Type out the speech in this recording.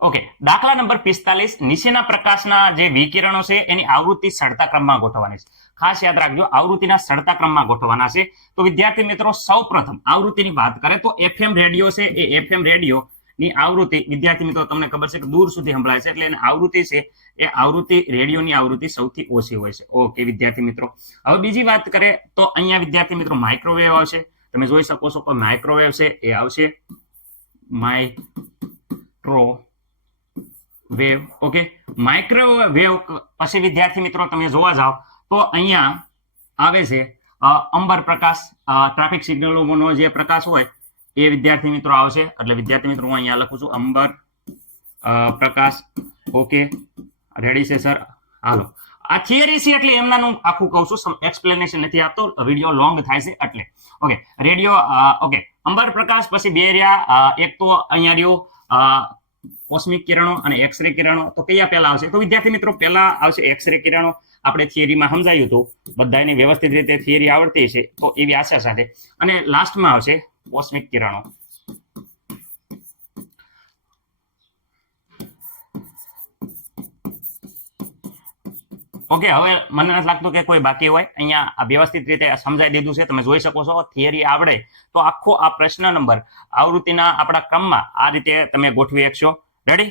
Okay, દાખલા number 45, નીચેના પ્રકાશના જે વિકિરણો છે એની આવૃત્તિ સળતા ક્રમમાં ગોઠવવાની છે. ખાસ યાદ રાખજો, આવૃત્તિના સળતા ક્રમમાં ગોઠવવાના છે. તો વિદ્યાર્થી મિત્રો, સૌપ્રથમ આવૃત્તિની વાત કરે તો એફએમ રેડિયો છે, એ એફએમ રેડિયો ની આવૃત્તિ વિદ્યાર્થી મિત્રો તમને ખબર છે કે દૂર સુધી સંભળાય છે, એટલે એની આવૃત્તિ છે એ આવૃત્તિ રેડિયોની આવૃત્તિ સૌથી ઓછી હોય છે. ઓકે વિદ્યાર્થી મિત્રો, હવે બીજી વાત કરે તો અહીંયા વિદ્યાર્થી મિત્રો માઇક્રોવેવ આવશે. તમે જોઈ શકો છો કે માઇક્રોવેવ છે એ આવશે માઇક્રોવેવ. ઓકે, માઇક્રોવેવ પછી વિદ્યાર્થી મિત્રો તમે જોવા જાઓ તો અહીંયા આવે છે અંબર પ્રકાશ, ટ્રાફિક સિગ્નલોનો જે પ્રકાશ હોય એ વિદ્યાર્થી મિત્રો આવશે. એટલે વિદ્યાર્થી મિત્રો હું અહીંયા લખું છું અંબર પ્રકાશ. ઓકે, રેડી છે સર? હાલો, આ થિયરી છે એટલે એમનાનું આખું કહું છું, એક્સપ્લેનેશન નથી આપતો, વિડીયો લોંગ થાય છે એટલે. Okay, radio. ઓકે, અંબર પ્રકાશ પછી બે રહ્યા, એક તો અહીંયા રહ્યો કોસ્મિક કિરણો અને એક્સરે કિરણો. તો કયા પહેલા આવશે? તો વિદ્યાર્થી મિત્રો પહેલા આવશે એક્સરે કિરણો. આપણે થિયરીમાં સમજાયું હતું, બધાને વ્યવસ્થિત રીતે થિયરી આવડતી છે તો એવી આશા સાથે. અને લાસ્ટમાં આવશે કોસ્મિક કિરણો. ઓકે, હવે મને નથી લાગતું કે કોઈ બાકી હોય. અહીંયા વ્યવસ્થિત રીતે સમજાઈ દીધું છે, તમે જોઈ શકો છો. થિયરી આવડે તો આખો આ પ્રશ્ન નંબર આવૃત્તિના આપણા ક્રમમાં આ રીતે તમે ગોઠવી શકશો. રેડી?